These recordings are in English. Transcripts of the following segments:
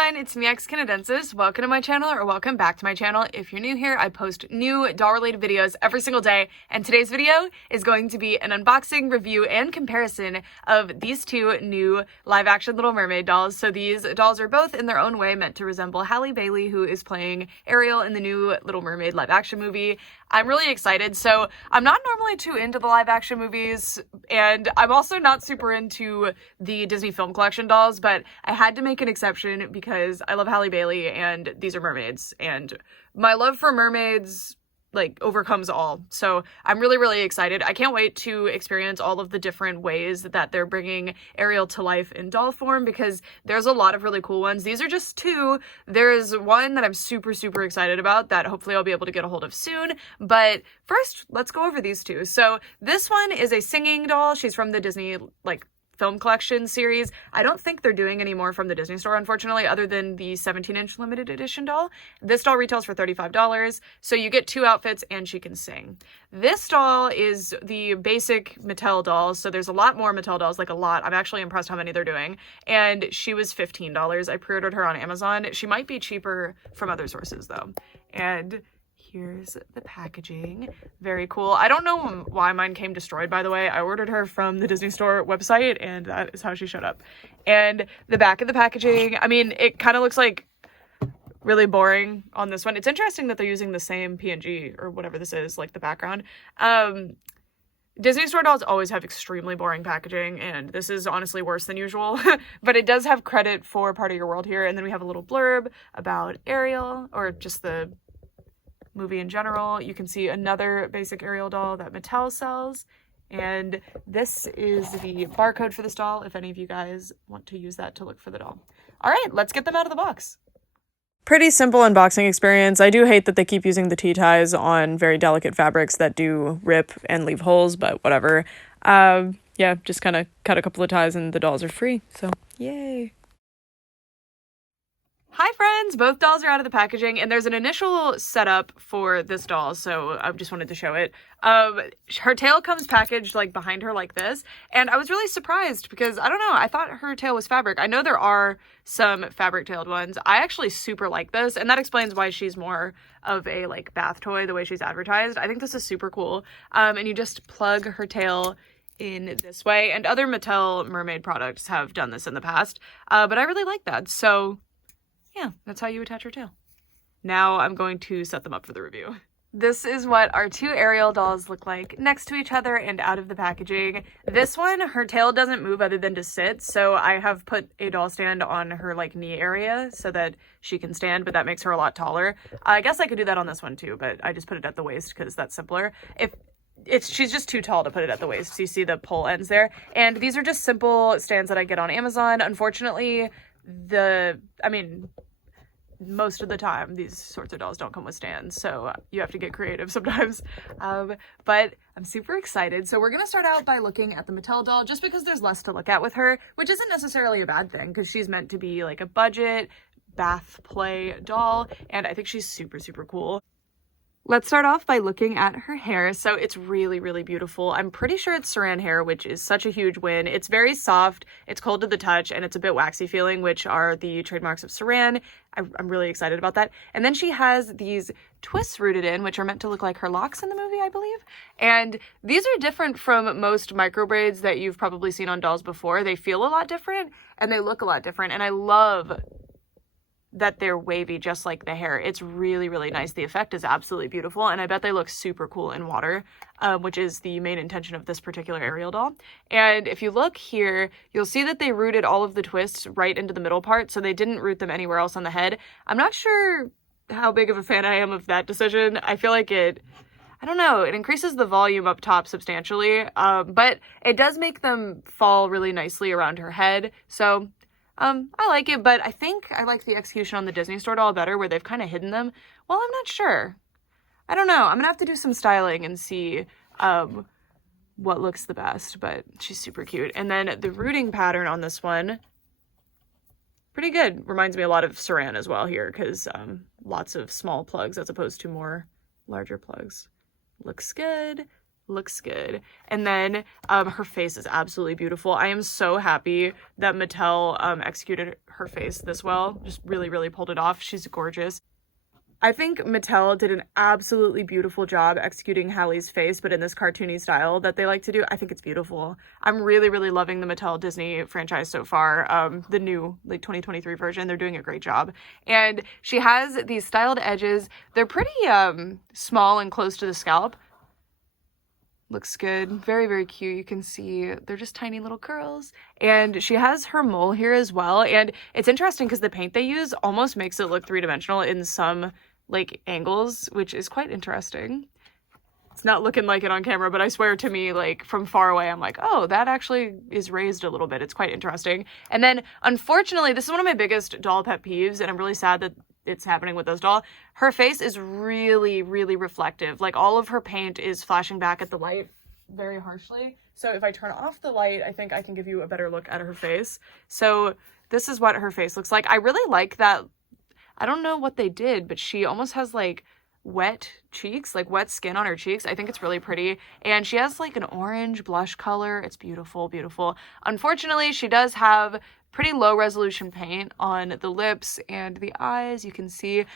everyone, it's me, Canadensis. Welcome to my channel, or welcome back to my channel. If you're new here, I post new doll-related videos every single day, and today's video is going to be an unboxing, review, and comparison of these two new live-action Little Mermaid dolls. So these dolls are both in their own way meant to resemble Halle Bailey, who is playing Ariel in the new Little Mermaid live-action movie. I'm really excited. So I'm not normally too into the live-action movies, and I'm also not super into the Disney Film Collection dolls, but I had to make an exception because I love Halle Bailey and these are mermaids, and my love for mermaids like overcomes all. So I'm really excited. I can't wait to experience all of the different ways that they're bringing Ariel to life in doll form, because there's a lot of really cool ones. These are just two. There's one that I'm super excited about that hopefully I'll be able to get a hold of soon. But first, let's go over these two. So this one is a singing doll. She's from the Disney Film Collection series. I don't think they're doing any more from the Disney store, unfortunately, other than the 17-inch limited edition doll. This doll retails for $35, so you get two outfits and she can sing. This doll is the basic Mattel doll, so there's a lot more Mattel dolls, like a lot. I'm actually impressed how many they're doing, and she was $15. I pre-ordered her on Amazon. She might be cheaper from other sources, though. And here's the packaging. Very cool. I don't know why mine came destroyed, by the way. I ordered her from the Disney Store website, and that is how she showed up. And the back of the packaging, I mean, it kind of looks like really boring on this one. It's interesting that they're using the same PNG or whatever this is, like the background. Disney Store dolls always have extremely boring packaging, and this is honestly worse than usual. But it does have credit for Part of Your World here, and then we have a little blurb about Ariel, or just the movie in general. You can see another basic Ariel doll that Mattel sells, and this is the barcode for this doll if any of you guys want to use that to look for the doll. All right, let's get them out of the box. Pretty simple unboxing experience. I do hate that they keep using the T-ties on very delicate fabrics that do rip and leave holes, but whatever. Yeah, just kind of cut a couple of ties and the dolls are free, so yay. Hi friends! Both dolls are out of the packaging, and there's an initial setup for this doll, so I just wanted to show it. Her tail comes packaged like behind her like this, and I was really surprised because, I don't know, I thought her tail was fabric. I know there are some fabric-tailed ones. I actually super like this, and that explains why she's more of a like bath toy the way she's advertised. I think this is super cool. And you just plug her tail in this way, and other Mattel mermaid products have done this in the past, but I really like that, so yeah, that's how you attach her tail. Now I'm going to set them up for the review. This is what our two Ariel dolls look like next to each other and out of the packaging. This one, her tail doesn't move other than to sit, so I have put a doll stand on her like knee area so that she can stand, but that makes her a lot taller. I guess I could do that on this one too, but I just put it at the waist because that's simpler. She's just too tall to put it at the waist. So you see the pole ends there. And these are just simple stands that I get on Amazon. Unfortunately, most of the time these sorts of dolls don't come with stands, so you have to get creative sometimes. But I'm super excited. So we're gonna start out by looking at the Mattel doll, just because there's less to look at with her, which isn't necessarily a bad thing because she's meant to be like a budget bath play doll, and I think she's super cool. Let's start off by looking at her hair. So it's really beautiful. I'm pretty sure it's saran hair, which is such a huge win. It's very soft, it's cold to the touch, and it's a bit waxy feeling, which are the trademarks of saran. I'm really excited about that. And then she has these twists rooted in, which are meant to look like her locks in the movie, I believe. And these are different from most micro braids that you've probably seen on dolls before. They feel a lot different, and they look a lot different, and I love that they're wavy just like the hair. It's really nice. The effect is absolutely beautiful, and I bet they look super cool in water, which is the main intention of this particular Ariel doll. And if you look here, you'll see that they rooted all of the twists right into the middle part, so they didn't root them anywhere else on the head. I'm not sure how big of a fan I am of that decision. I feel like I don't know, it increases the volume up top substantially, but it does make them fall really nicely around her head, so I like it, but I think I like the execution on the Disney Store doll better, where they've kind of hidden them. Well, I'm not sure. I don't know. I'm gonna have to do some styling and see what looks the best, but she's super cute. And then the rooting pattern on this one, pretty good. Reminds me a lot of saran as well here, because lots of small plugs as opposed to more larger plugs. Looks good. looks good. And then her face is absolutely beautiful. I am so happy that Mattel executed her face this well. Just really pulled it off. She's gorgeous. I think Mattel did an absolutely beautiful job executing Halle's face, but in this cartoony style that they like to do. I think it's beautiful. I'm really loving the Mattel Disney franchise so far. The new, like, 2023 version, they're doing a great job. And she has these styled edges. They're pretty small and close to the scalp. Looks good. Very cute. You can see they're just tiny little curls. And she has her mole here as well. And it's interesting because the paint they use almost makes it look three-dimensional in some, like, angles, which is quite interesting. It's not looking like it on camera, but I swear to me, like, from far away, I'm like, oh, that actually is raised a little bit. It's quite interesting. And then, unfortunately, this is one of my biggest doll pet peeves, and I'm really sad that it's happening with this doll. Her face is really reflective. Like, all of her paint is flashing back at the light very harshly. So if I turn off the light, I think I can give you a better look at her face. So this is what her face looks like. I really like that. I don't know what they did, but she almost has, like, wet cheeks, like wet skin on her cheeks. I think it's really pretty. And she has, like, an orange blush color. It's beautiful. Unfortunately, she does have pretty low resolution paint on the lips and the eyes. You can see,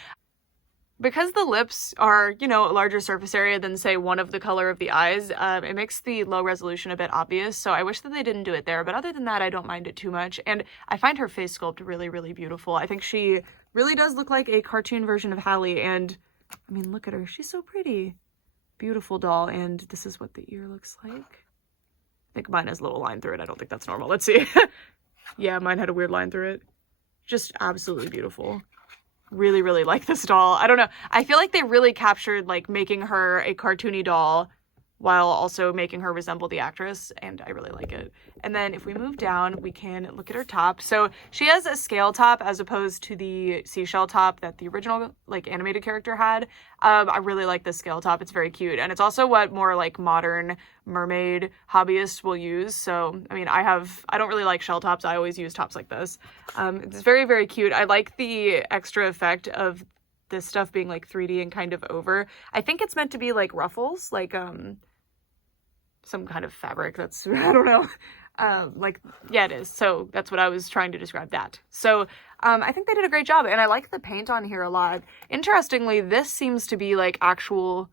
because the lips are, you know, a larger surface area than, say, one of the color of the eyes, it makes the low resolution a bit obvious. So I wish that they didn't do it there. But other than that, I don't mind it too much. And I find her face sculpt really beautiful. I think she really does look like a cartoon version of Halle. And I mean, look at her. She's so pretty. Beautiful doll. And this is what the ear looks like. I think mine has a little line through it. I don't think that's normal. Let's see. Yeah, mine had a weird line through it. Just absolutely beautiful. Really like this doll. I don't know. I feel like they really captured, like, making her a cartoony doll while also making her resemble the actress, and I really like it. And then if we move down, we can look at her top. So she has a scale top as opposed to the seashell top that the original, like, animated character had. I really like this scale top. It's very cute, and it's also what more, like, modern mermaid hobbyists will use. So I mean, I don't really like shell tops. I always use tops like this. It's very cute. I like the extra effect of this stuff being, like, 3D and kind of over. I think it's meant to be like ruffles, like some kind of fabric that's, I don't know. Like, yeah, it is. So that's what I was trying to describe that. So I think they did a great job, and I like the paint on here a lot. Interestingly, this seems to be, like, actual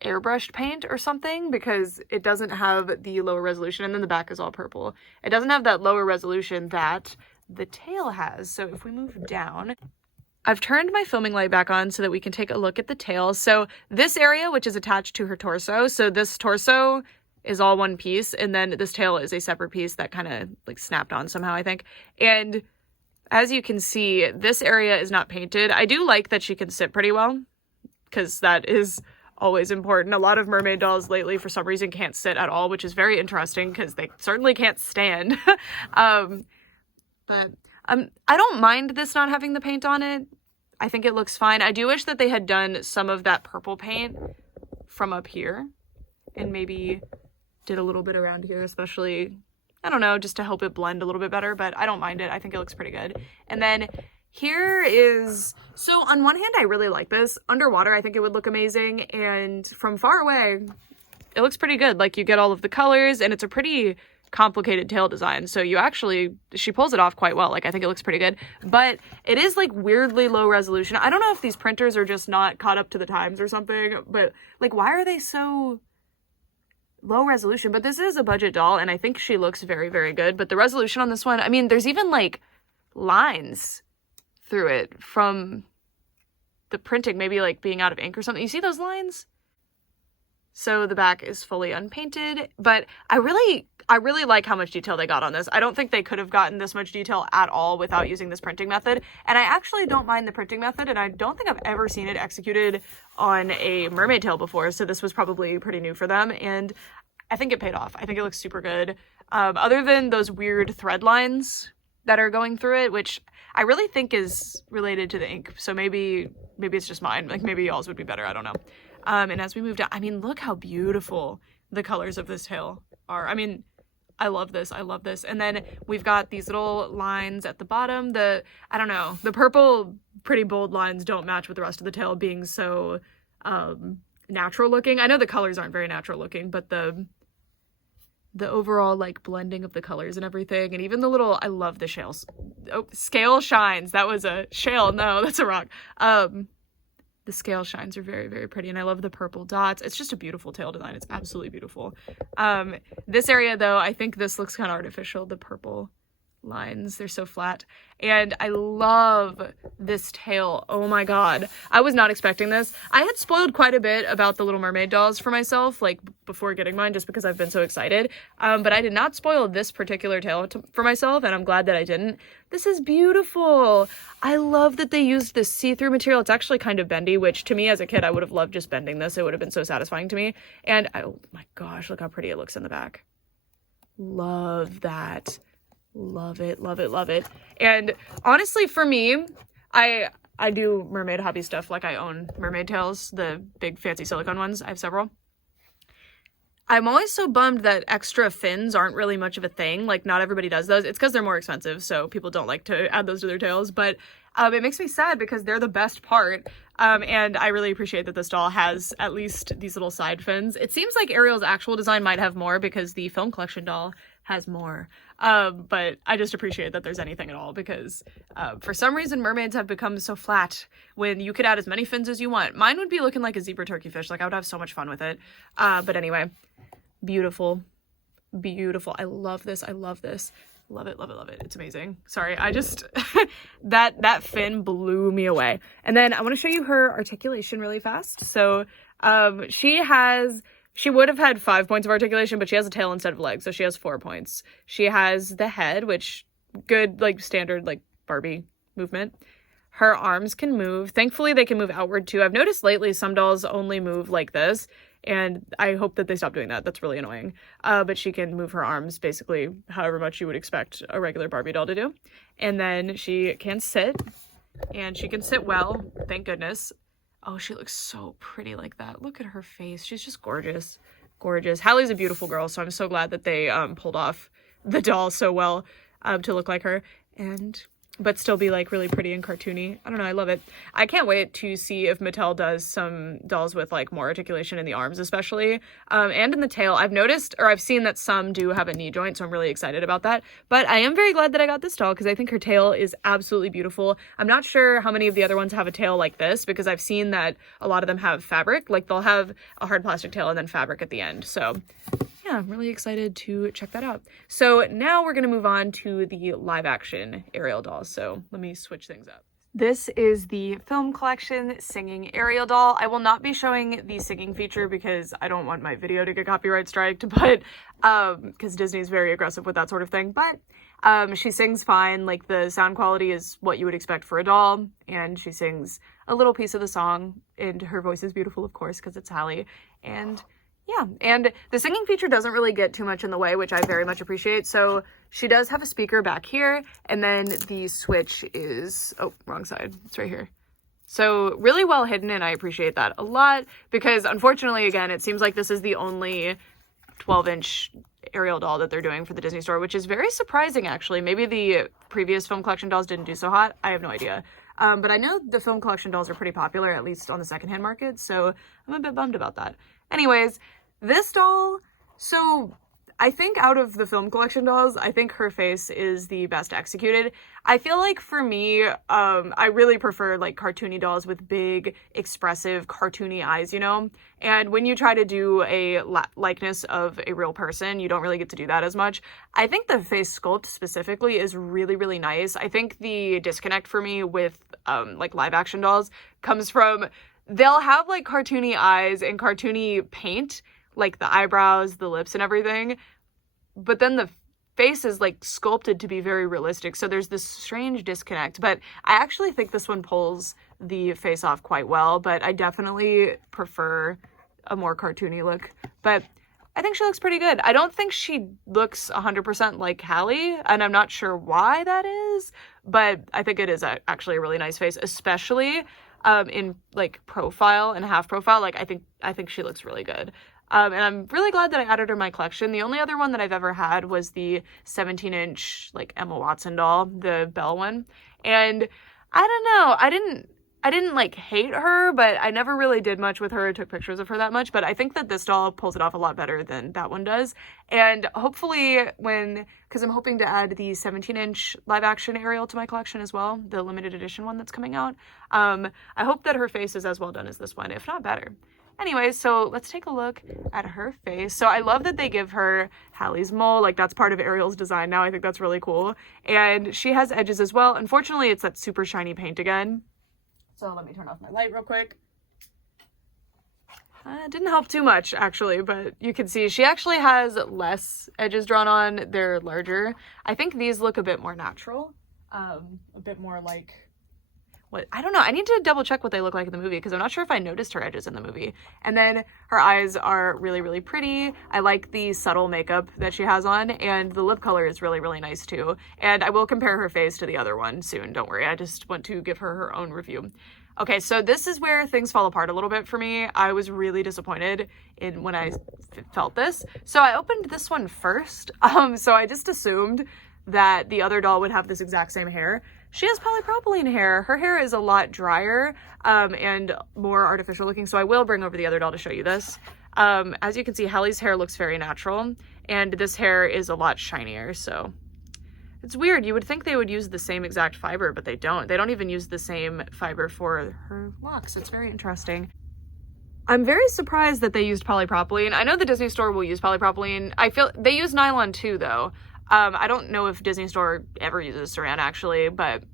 airbrushed paint or something, because it doesn't have the lower resolution, and then the back is all purple. It doesn't have that lower resolution that the tail has. So if we move down, I've turned my filming light back on so that we can take a look at the tail. So this area, which is attached to her torso, so this torso is all one piece, and then this tail is a separate piece that kind of, like, snapped on somehow, I think. And as you can see, this area is not painted. I do like that she can sit pretty well, because that is always important. A lot of mermaid dolls lately, for some reason, can't sit at all, which is very interesting, because they certainly can't stand. But I don't mind this not having the paint on it. I think it looks fine. I do wish that they had done some of that purple paint from up here and maybe did a little bit around here, especially, I don't know, just to help it blend a little bit better, but I don't mind it. I think it looks pretty good. And then here is, so on one hand, I really like this. Underwater, I think it would look amazing. And from far away, it looks pretty good. Like, you get all of the colors, and it's a pretty complicated tail design, so she pulls it off quite well. Like, I think it looks pretty good, but it is, like, weirdly low resolution. I don't know if these printers are just not caught up to the times or something, but, like, why are they so low resolution? But this is a budget doll, and I think she looks very good. But the resolution on this one, I mean, there's even, like, lines through it from the printing, maybe, like, being out of ink or something. You see those lines? So the back is fully unpainted, but I really like how much detail they got on this. I don't think they could have gotten this much detail at all without using this printing method. And I actually don't mind the printing method, and I don't think I've ever seen it executed on a mermaid tail before. So this was probably pretty new for them, and I think it paid off. I think it looks super good. Other than those weird thread lines that are going through it, which I really think is related to the ink. So maybe it's just mine. Like, maybe y'all's would be better. I don't know. And as we move down, I mean, look how beautiful the colors of this tail are. I mean, I love this. And then we've got these little lines at the bottom. I don't know, the purple pretty bold lines don't match with the rest of the tail being so natural looking. I know the colors aren't very natural looking, but the overall like blending of the colors and everything, and even the little, I love the shales. Oh, scale shines. That was a shale. No, that's a rock. The scale shines are very, very pretty, and I love the purple dots. It's just a beautiful tail design. It's absolutely beautiful. This area, though, I think this looks kind of artificial. The purple lines, they're so flat. And I love this tail. Oh my god. I was not expecting this. I had spoiled quite a bit about the Little Mermaid dolls for myself, like, before getting mine, just because I've been so excited. But I did not spoil this particular tail for myself, and I'm glad that I didn't. This is beautiful. I love that they used this see-through material. It's actually kind of bendy, which to me as a kid, I would have loved just bending this. It would have been so satisfying to me. And oh my gosh, look how pretty it looks in the back. Love that. Love it, love it, love it. And honestly, for me, I do mermaid hobby stuff. Like, I own mermaid tails, the big fancy silicone ones. I have several. I'm always so bummed that extra fins aren't really much of a thing. Like, not everybody does those. It's because they're more expensive, so people don't like to add those to their tails. But it makes me sad because they're the best part. And I really appreciate that this doll has at least these little side fins. It seems like Ariel's actual design might have more because the film collection doll has more. But I just appreciate that there's anything at all, because for some reason mermaids have become so flat when you could add as many fins as you want. Mine would be looking like a zebra turkey fish. Like, I would have so much fun with it. But anyway, beautiful, beautiful. I love this. I love this. Love it, love it, love it. It's amazing. Sorry, I just, that fin blew me away. And then I want to show you her articulation really fast. So she would have had 5 points of articulation, but she has a tail instead of legs, so she has 4 points. She has the head, which good, like, standard, like, Barbie movement. Her arms can move. Thankfully, they can move outward, too. I've noticed lately some dolls only move like this, and I hope that they stop doing that. That's really annoying. But she can move her arms basically however much you would expect a regular Barbie doll to do. And then she can sit, and she can sit well, thank goodness. Oh, she looks so pretty like that. Look at her face. She's just gorgeous. Gorgeous. Halle's a beautiful girl, so I'm so glad that they pulled off the doll so well to look like her. But still be, like, really pretty and cartoony. I don't know, I love it. I can't wait to see if Mattel does some dolls with, like, more articulation in the arms especially, and in the tail. I've seen that some do have a knee joint, so I'm really excited about that. But I am very glad that I got this doll, because I think her tail is absolutely beautiful. I'm not sure how many of the other ones have a tail like this, because I've seen that a lot of them have fabric. Like, they'll have a hard plastic tail and then fabric at the end, so yeah, I'm really excited to check that out. So now we're going to move on to the live action Ariel dolls. So let me switch things up. This is the film collection singing Ariel doll. I will not be showing the singing feature because I don't want my video to get copyright striked, but because Disney's very aggressive with that sort of thing. But she sings fine. Like, the sound quality is what you would expect for a doll, and she sings a little piece of the song, and her voice is beautiful, of course, because it's Halle. And yeah, and the singing feature doesn't really get too much in the way, which I very much appreciate. So she does have a speaker back here, and then the switch is, oh, wrong side, it's right here. So really well hidden, and I appreciate that a lot, because unfortunately, again, it seems like this is the only 12-inch Ariel doll that they're doing for the Disney store, which is very surprising, actually. Maybe the previous film collection dolls didn't do so hot. I have no idea. But I know the film collection dolls are pretty popular, at least on the secondhand market, so I'm a bit bummed about that. Anyways, this doll, so I think out of the film collection dolls, I think her face is the best executed. I feel like for me, I really prefer, like, cartoony dolls with big, expressive, cartoony eyes, you know? And when you try to do a likeness of a real person, you don't really get to do that as much. I think the face sculpt specifically is really, really nice. I think the disconnect for me with, like, live action dolls comes from, they'll have, like, cartoony eyes and cartoony paint, like the eyebrows, the lips, and everything, but then the face is, like, sculpted to be very realistic, so there's this strange disconnect. But I actually think this one pulls the face off quite well, but I definitely prefer a more cartoony look. But I think she looks pretty good. I don't think she looks 100% like Halle, and I'm not sure why that is, but I think it is actually a really nice face, especially in, like, profile and half profile. Like, I think she looks really good. And I'm really glad that I added her to my collection. The only other one that I've ever had was the 17-inch, like, Emma Watson doll, the Belle one. And I don't know, I didn't like hate her, but I never really did much with her or took pictures of her that much. But I think that this doll pulls it off a lot better than that one does. And hopefully because I'm hoping to add the 17-inch live action Ariel to my collection as well, the limited edition one that's coming out. I hope that her face is as well done as this one, if not better. Anyway, so let's take a look at her face. So I love that they give her Halle's mole, like that's part of Ariel's design now. I think that's really cool. And she has edges as well. Unfortunately, it's that super shiny paint again. So let me turn off my light real quick. Didn't help too much, actually, but you can see she actually has less edges drawn on. They're larger. I think these look a bit more natural. A bit more like... what? I don't know. I need to double check what they look like in the movie because I'm not sure if I noticed her edges in the movie. And then her eyes are really, really pretty. I like the subtle makeup that she has on, and the lip color is really, really nice too. And I will compare her face to the other one soon. Don't worry. I just want to give her her own review. Okay, so this is where things fall apart a little bit for me. I was really disappointed in when I felt this. So I opened this one first. So I just assumed that the other doll would have this exact same hair. She has polypropylene hair. Her hair is a lot drier and more artificial looking, so I will bring over the other doll to show you this. As you can see, Halle's hair looks very natural, and this hair is a lot shinier, so it's weird. You would think they would use the same exact fiber, but they don't. They don't even use the same fiber for her locks. It's very interesting. I'm very surprised that they used polypropylene. I know the Disney Store will use polypropylene. I feel they use nylon too, though. I don't know if Disney Store ever uses saran actually, but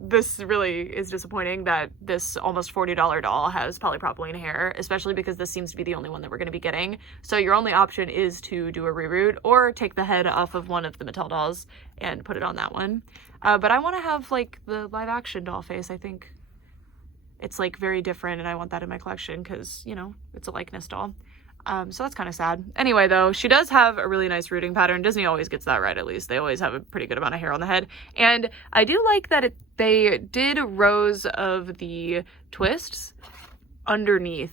this really is disappointing that this almost $40 doll has polypropylene hair, especially because this seems to be the only one that we're going to be getting. So your only option is to do a reroute or take the head off of one of the Mattel dolls and put it on that one. But I want to have like the live action doll face. I think it's like very different and I want that in my collection because, you know, it's a likeness doll. So that's kind of sad. Anyway, though, she does have a really nice rooting pattern. Disney always gets that right, at least. They always have a pretty good amount of hair on the head. And I do like that they did rows of the twists underneath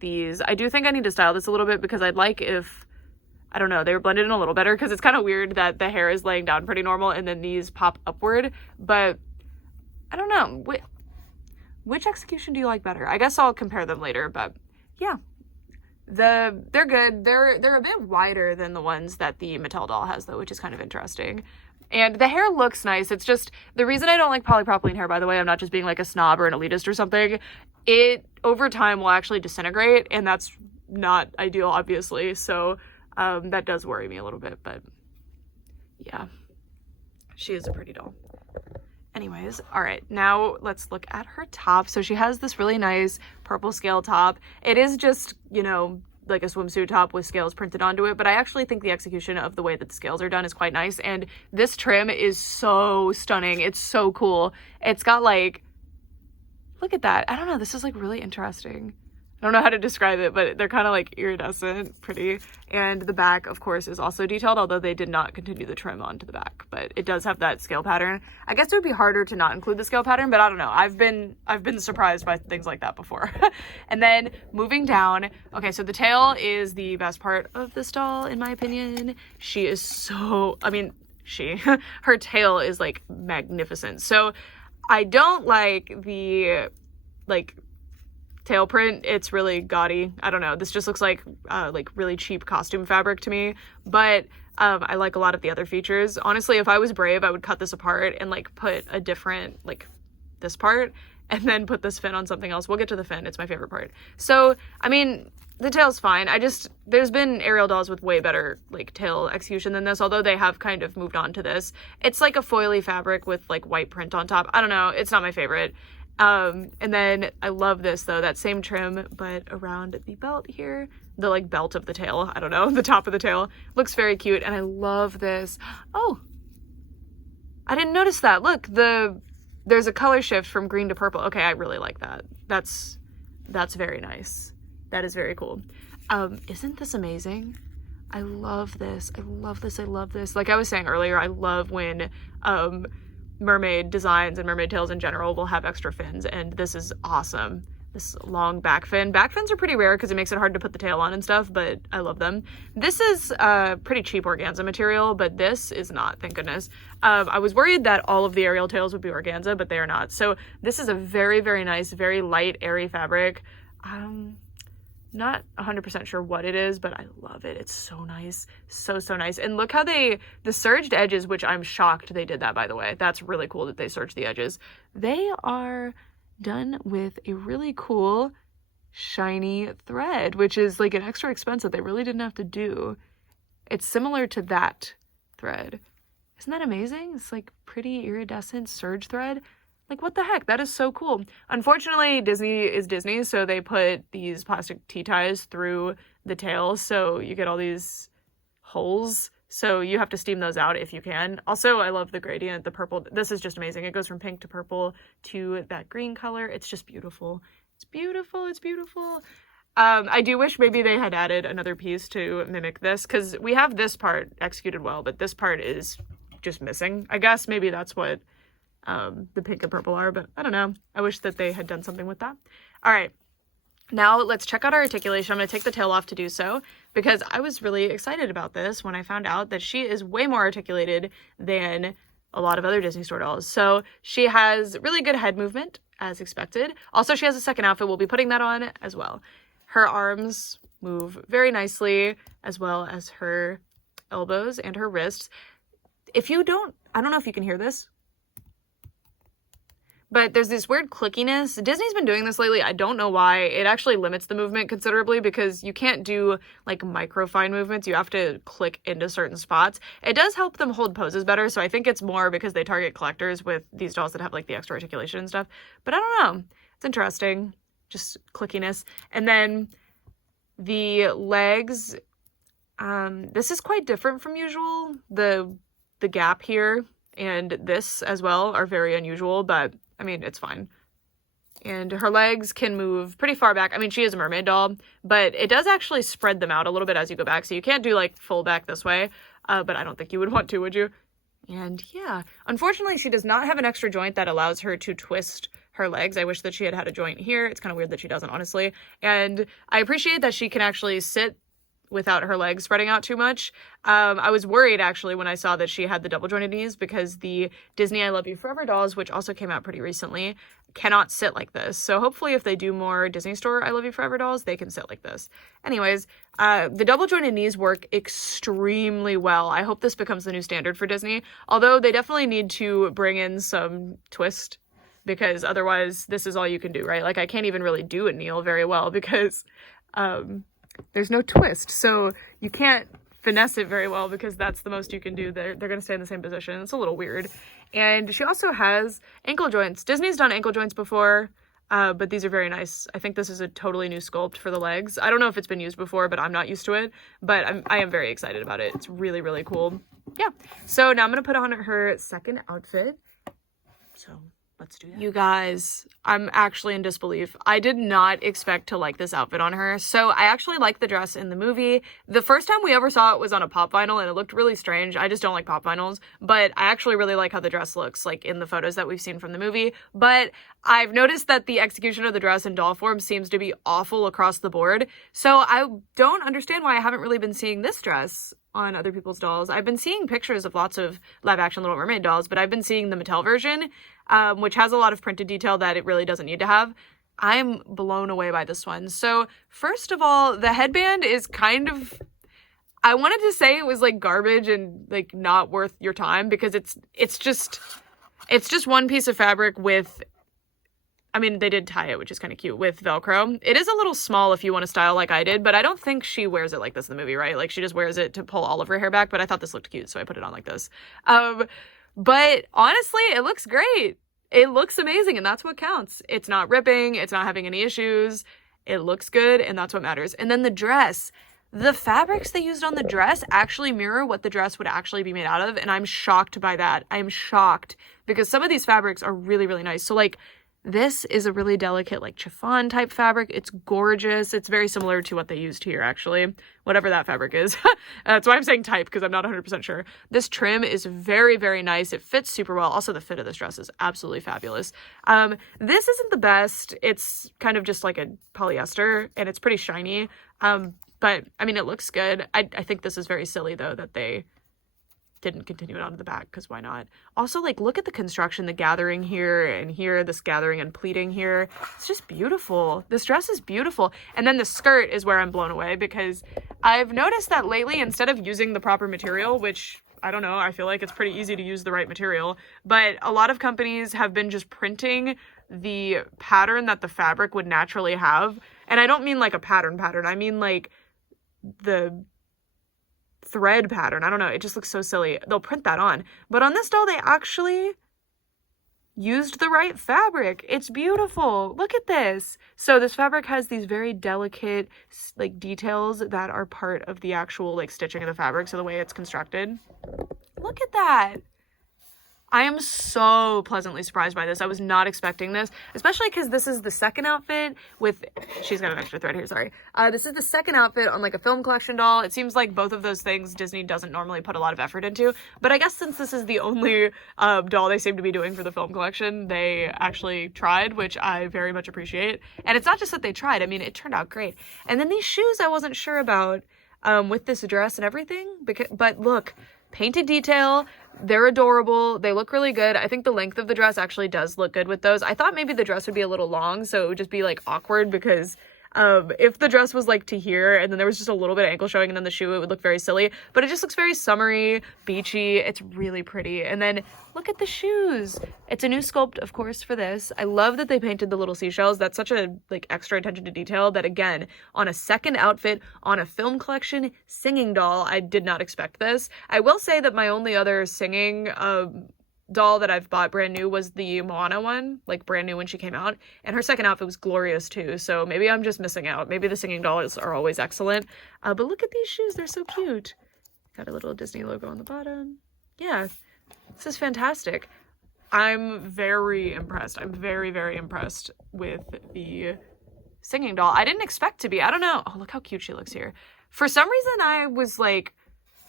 these. I do think I need to style this a little bit because I'd like if, I don't know, they were blended in a little better because it's kind of weird that the hair is laying down pretty normal and then these pop upward. But I don't know. Which execution do you like better? I guess I'll compare them later, but yeah. They're good. They're a bit wider than the ones that the Mattel doll has though, which is kind of interesting. And the hair looks nice. It's just the reason I don't like polypropylene hair, by the way, I'm not just being like a snob or an elitist or something. It over time will actually disintegrate and that's not ideal, obviously. So that does worry me a little bit, but yeah, she is a pretty doll. Anyways, all right, now let's look at her top. So she has this really nice purple scale top. It is just, you know, like a swimsuit top with scales printed onto it, but I actually think the execution of the way that the scales are done is quite nice. And this trim is so stunning. It's so cool. It's got like, look at that. I don't know. This is like really interesting. I don't know how to describe it, but they're kind of like iridescent, pretty. And the back, of course, is also detailed, although they did not continue the trim onto the back, but it does have that scale pattern. I guess it would be harder to not include the scale pattern, but I don't know. I've been surprised by things like that before. And then moving down, okay, so the tail is the best part of this doll, in my opinion. She is so, I mean, her tail is like magnificent. So I don't like the, like, tail print. It's really gaudy. I don't know. This just looks like really cheap costume fabric to me, but I like a lot of the other features. Honestly, if I was brave, I would cut this apart and like put a different, like this part and then put this fin on something else. We'll get to the fin. It's my favorite part. So, I mean, the tail's fine. There's been Ariel dolls with way better like tail execution than this, although they have kind of moved on to this. It's like a foily fabric with like white print on top. I don't know. It's not my favorite. And then I love this though, that same trim, but around the belt here, the like belt of the tail, I don't know, the top of the tail looks very cute. And I love this. Oh, I didn't notice that. Look, there's a color shift from green to purple. Okay. I really like that. That's very nice. That is very cool. Isn't this amazing? I love this. I love this. I love this. Like I was saying earlier, I love when, mermaid designs and mermaid tails in general will have extra fins, and this is awesome. this long back fin. Back fins are pretty rare because it makes it hard to put the tail on and stuff, but I love them. This is pretty cheap organza material, but this is not, thank goodness. I was worried that all of the Ariel tails would be organza, but they are not. So this is a very, very nice, very light, airy fabric. Not 100% sure what it is, but I love it. It's so nice. So nice. And look how the serged edges, which I'm shocked they did that, by the way. That's really cool that they serged the edges. They are done with a really cool shiny thread, which is like an extra expense that they really didn't have to do. It's similar to that thread. Isn't that amazing? It's like pretty iridescent serge thread. Like, what the heck? That is so cool. Unfortunately, Disney is Disney, so they put these plastic T-ties through the tail, so you get all these holes. So you have to steam those out if you can. Also, I love the gradient, the purple. This is just amazing. It goes from pink to purple to that green color. It's just beautiful. It's beautiful. It's beautiful. I do wish maybe they had added another piece to mimic this, because we have this part executed well, but this part is just missing. I guess maybe that's what the pink and purple are, but I don't know. I wish that they had done something with that. All right. Now let's check out our articulation. I'm going to take the tail off to do so because I was really excited about this when I found out that she is way more articulated than a lot of other Disney Store dolls. So she has really good head movement as expected. Also, she has a second outfit. We'll be putting that on as well. Her arms move very nicely, as well as her elbows and her wrists. I don't know if you can hear this, but there's this weird clickiness. Disney's been doing this lately. I don't know why. It actually limits the movement considerably because you can't do like micro fine movements. You have to click into certain spots. It does help them hold poses better. So I think it's more because they target collectors with these dolls that have like the extra articulation and stuff. But I don't know. It's interesting. Just clickiness. And then the legs, this is quite different from usual. The gap here and this as well are very unusual, but I mean, it's fine. And her legs can move pretty far back. I mean, she is a mermaid doll, but it does actually spread them out a little bit as you go back. So you can't do like full back this way, but I don't think you would want to, would you? And yeah, unfortunately, she does not have an extra joint that allows her to twist her legs. I wish that she had had a joint here. It's kind of weird that she doesn't, honestly. And I appreciate that she can actually sit without her legs spreading out too much. I was worried actually when I saw that she had the double jointed knees because the Disney I Love You Forever dolls, which also came out pretty recently, cannot sit like this. So hopefully if they do more Disney Store I Love You Forever dolls, they can sit like this. Anyways, the double jointed knees work extremely well. I hope this becomes the new standard for Disney, although they definitely need to bring in some twist because otherwise this is all you can do, right? Like I can't even really do a kneel very well because there's no twist, so you can't finesse it very well because that's the most you can do. They're going to stay in the same position. It's a little weird. And she also has ankle joints. Disney's done ankle joints before, but these are very nice. I think this is a totally new sculpt for the legs. I don't know if it's been used before, but I'm not used to it. But I am very excited about it. It's really, really cool. Yeah. So now I'm going to put on her second outfit. So let's do that. You guys, I'm actually in disbelief. I did not expect to like this outfit on her. So I actually liked the dress in the movie. The first time we ever saw it was on a pop vinyl and it looked really strange. I just don't like pop vinyls, but I actually really like how the dress looks like in the photos that we've seen from the movie. But I've noticed that the execution of the dress in doll form seems to be awful across the board. So I don't understand why I haven't really been seeing this dress on other people's dolls. I've been seeing pictures of lots of live action Little Mermaid dolls, but I've been seeing the Mattel version, which has a lot of printed detail that it really doesn't need to have. I'm blown away by this one. So first of all, the headband is kind of, I wanted to say it was like garbage and like not worth your time because it's just one piece of fabric with, I mean, they did tie it, which is kind of cute, with Velcro. It is a little small if you want to style like I did, but I don't think she wears it like this in the movie, right? Like, she just wears it to pull all of her hair back, but I thought this looked cute, so I put it on like this. But honestly, it looks great. It looks amazing, and that's what counts. It's not ripping. It's not having any issues. It looks good, and that's what matters. And then the dress. The fabrics they used on the dress actually mirror what the dress would actually be made out of, and I'm shocked by that. I'm shocked because some of these fabrics are really, really nice. So, like, This is a really delicate, like, chiffon type fabric. It's gorgeous. It's very similar to what they used here, actually, whatever that fabric is. That's why I'm saying type, because I'm not 100% sure. This trim is very, very nice. It fits super well. Also, the fit of this dress is absolutely fabulous. This isn't the best. It's kind of just like a polyester, and it's pretty shiny. But, I mean, it looks good. I think this is very silly, though, that they didn't continue it onto the back, because why not? Also, like, look at the construction, the gathering here, this gathering and pleating here. It's just beautiful. This dress is beautiful. And then the skirt is where I'm blown away, because I've noticed that lately, instead of using the proper material, which, I don't know, I feel like it's pretty easy to use the right material, but a lot of companies have been just printing the pattern that the fabric would naturally have. And I don't mean like a pattern, I mean like the thread pattern. I don't know, it just looks so silly. They'll print that on, but on this doll they actually used the right fabric. It's beautiful. Look at this. So this fabric has these very delicate like details that are part of the actual like stitching of the fabric, so the way it's constructed. Look at that. I am so pleasantly surprised by this. I was not expecting this, especially because this is the second outfit with, she's got an extra thread here, sorry. This is the second outfit on like a film collection doll. It seems like both of those things Disney doesn't normally put a lot of effort into, but I guess since this is the only doll they seem to be doing for the film collection, they actually tried, which I very much appreciate. And it's not just that they tried, I mean, it turned out great. And then these shoes I wasn't sure about with this dress and everything, but look, painted detail. They're adorable. They look really good. I think the length of the dress actually does look good with those. I thought maybe the dress would be a little long, so it would just be like awkward, because if the dress was like to here and then there was just a little bit of ankle showing and then the shoe, it would look very silly, but it just looks very summery, beachy. It's really pretty. And then look at the shoes. It's a new sculpt, of course, for this. I love that they painted the little seashells. That's such a like extra attention to detail that, again, on a second outfit on a film collection singing doll, I did not expect this. I will say that my only other singing doll that I've bought brand new was the Moana one, like brand new when she came out, and her second outfit was glorious too, so maybe I'm just missing out. Maybe the singing dolls are always excellent, but look at these shoes. They're so cute. Got a little Disney logo on the bottom. Yeah, this is fantastic. I'm very impressed. I'm very, very impressed with the singing doll. I didn't expect to be. I don't know. Oh, look how cute she looks here. For some reason, I was like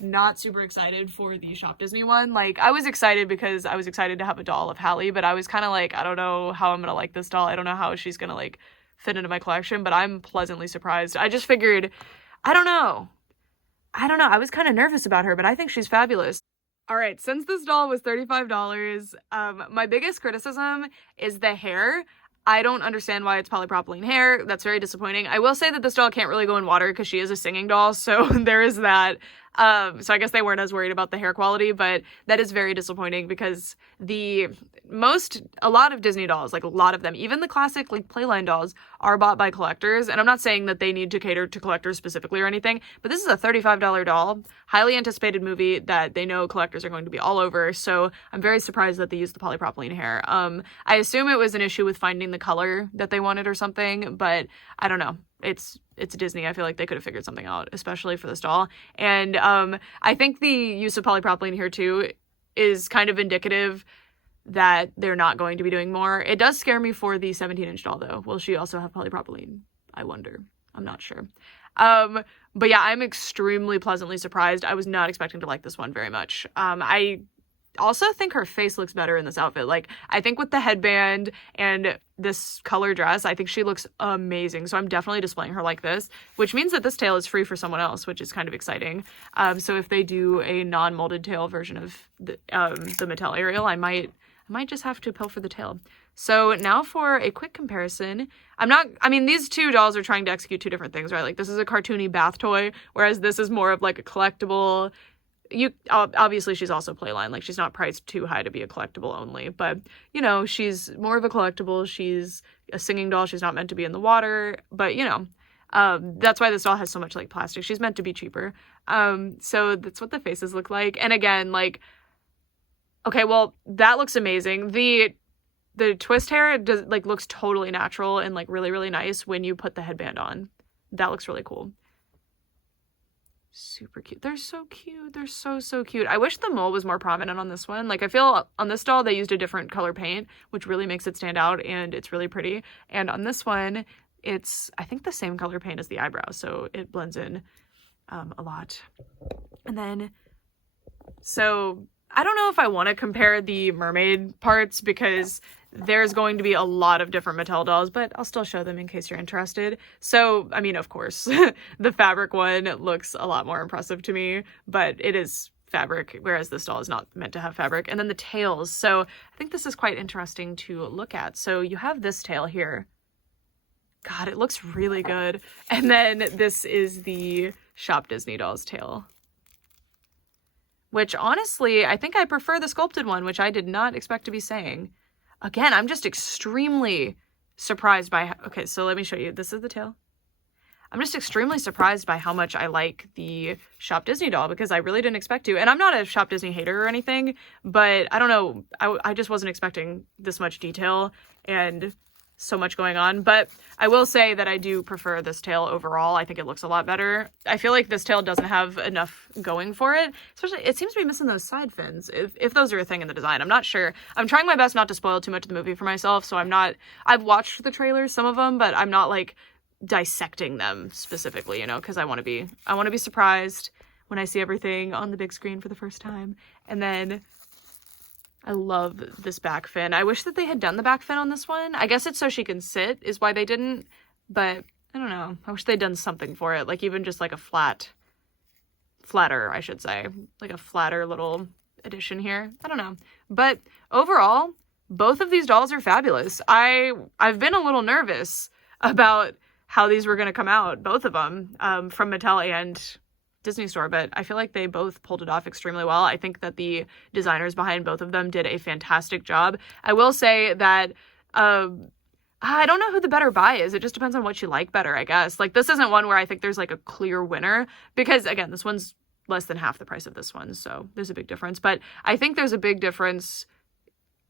not super excited for the Shop Disney one. Like, I was excited because I was excited to have a doll of Halle, but I was kind of like, I don't know how I'm gonna like this doll. I don't know how she's gonna like fit into my collection, but I'm pleasantly surprised. I just figured, I don't know. I was kind of nervous about her, but I think she's fabulous. All right, since this doll was $35, my biggest criticism is the hair. I don't understand why it's polypropylene hair. That's very disappointing. I will say that this doll can't really go in water because she is a singing doll, so there is that. So I guess they weren't as worried about the hair quality, but that is very disappointing because a lot of Disney dolls, like a lot of them, even the classic like Playline dolls, are bought by collectors. And I'm not saying that they need to cater to collectors specifically or anything, but this is a $35 doll, highly anticipated movie that they know collectors are going to be all over. So I'm very surprised that they used the polypropylene hair. I assume it was an issue with finding the color that they wanted or something, but I don't know. It's Disney. I feel like they could have figured something out, especially for this doll. And I think the use of polypropylene here too is kind of indicative that they're not going to be doing more. It does scare me for the 17-inch doll though. Will she also have polypropylene? I wonder. I'm not sure. But yeah, I'm extremely pleasantly surprised. I was not expecting to like this one very much. I also think her face looks better in this outfit. Like, I think with the headband and this color dress, I think she looks amazing. So I'm definitely displaying her like this, which means that this tail is free for someone else, which is kind of exciting. So if they do a non-molded tail version of the Mattel Ariel, I might just have to pilfer the tail. So now for a quick comparison. These two dolls are trying to execute two different things, right? Like, this is a cartoony bath toy, whereas this is more of like a collectible. Obviously she's also Playline, like she's not priced too high to be a collectible only, but you know, she's more of a collectible. She's a singing doll. She's not meant to be in the water, but you know, that's why this doll has so much like plastic. She's meant to be cheaper. So that's what the faces look like. And again, like, okay, well, that looks amazing. The twist hair looks totally natural and like really, really nice when you put the headband on. That looks really cool. Super cute. They're so cute. They're so cute. I wish the mole was more prominent on this one. Like, I feel on this doll they used a different color paint, which really makes it stand out, and it's really pretty. And on this one, it's, I think, the same color paint as the eyebrows, so it blends in a lot. And then, so I don't know if I want to compare the mermaid parts because there's going to be a lot of different Mattel dolls, but I'll still show them in case you're interested. So, I mean, of course, the fabric one looks a lot more impressive to me, but it is fabric, whereas this doll is not meant to have fabric. And then the tails. So I think this is quite interesting to look at. So you have this tail here. God, it looks really good. And then this is the Shop Disney doll's tail, which honestly, I think I prefer the sculpted one, which I did not expect to be saying. Again, I'm just extremely surprised by, okay, so let me show you. This is the tail. I'm just extremely surprised by how much I like the Shop Disney doll because I really didn't expect to. And I'm not a Shop Disney hater or anything, but I don't know. I just wasn't expecting this much detail and so much going on. But I will say that I do prefer this tail overall. I think it looks a lot better. I feel like this tail doesn't have enough going for it. Especially, it seems to be missing those side fins, if those are a thing in the design. I'm not sure. I'm trying my best not to spoil too much of the movie for myself, so I've watched the trailers, some of them, but I'm not, like, dissecting them specifically, you know, because I want to be surprised when I see everything on the big screen for the first time. And then I love this back fin. I wish that they had done the back fin on this one. I guess it's so she can sit is why they didn't, but I don't know. I wish they'd done something for it, like even just like a flatter, I should say, like a flatter little addition here. I don't know. But overall, both of these dolls are fabulous. I've been a little nervous about how these were going to come out, both of them, from Mattel and Disney Store, but I feel like they both pulled it off extremely well. I think that the designers behind both of them did a fantastic job. I will say that I don't know who the better buy is. It just depends on what you like better, I guess. Like, this isn't one where I think there's like a clear winner because, again, this one's less than half the price of this one, so there's a big difference. But I think there's a big difference,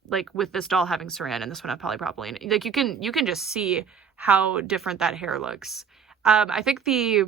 like, with this doll having Saran and this one have probably like, you can just see how different that hair looks. I think the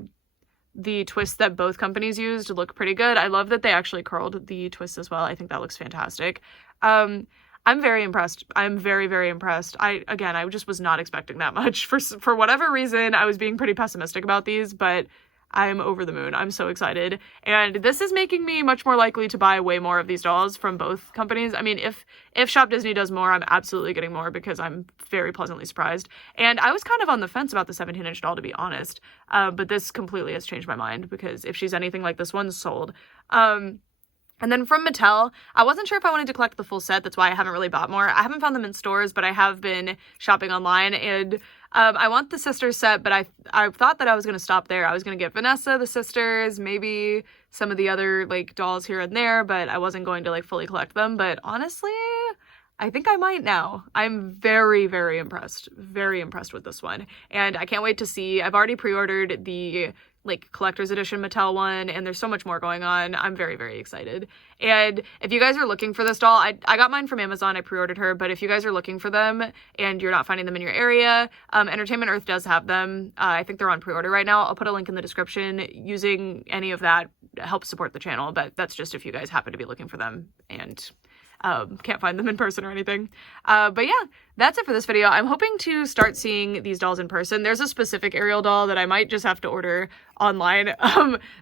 twists that both companies used look pretty good. I love that they actually curled the twist as well. I think that looks fantastic. I'm very impressed. I'm very, very impressed. I just was not expecting that much. For whatever reason, I was being pretty pessimistic about these, but I'm over the moon. I'm so excited. And this is making me much more likely to buy way more of these dolls from both companies. I mean, if Shop Disney does more, I'm absolutely getting more because I'm very pleasantly surprised. And I was kind of on the fence about the 17-inch doll, to be honest. But this completely has changed my mind because if she's anything like this one's sold. And then from Mattel, I wasn't sure if I wanted to collect the full set. That's why I haven't really bought more. I haven't found them in stores, but I have been shopping online. And I want the sisters set, but I thought that I was going to stop there. I was going to get Vanessa, the sisters, maybe some of the other, like, dolls here and there, but I wasn't going to, like, fully collect them. But honestly, I think I might now. I'm very, very impressed. Very impressed with this one. And I can't wait to see. I've already pre-ordered the, like, collector's edition Mattel one, and there's so much more going on. I'm very, very excited. And if you guys are looking for this doll, I got mine from Amazon. I pre-ordered her, but if you guys are looking for them and you're not finding them in your area, Entertainment Earth does have them. I think they're on pre-order right now. I'll put a link in the description. Using any of that helps support the channel, but that's just if you guys happen to be looking for them and can't find them in person or anything. But yeah, that's it for this video. I'm hoping to start seeing these dolls in person. There's a specific Ariel doll that I might just have to order online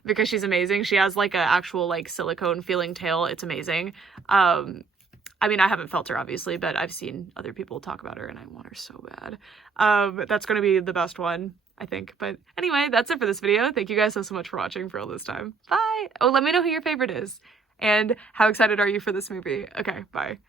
because she's amazing. She has like a actual like silicone feeling tail. It's amazing. I mean, I haven't felt her obviously, but I've seen other people talk about her and I want her so bad. That's going to be the best one, I think. But anyway, that's it for this video. Thank you guys so much for watching for all this time. Bye. Oh, let me know who your favorite is. And how excited are you for this movie? Okay, bye.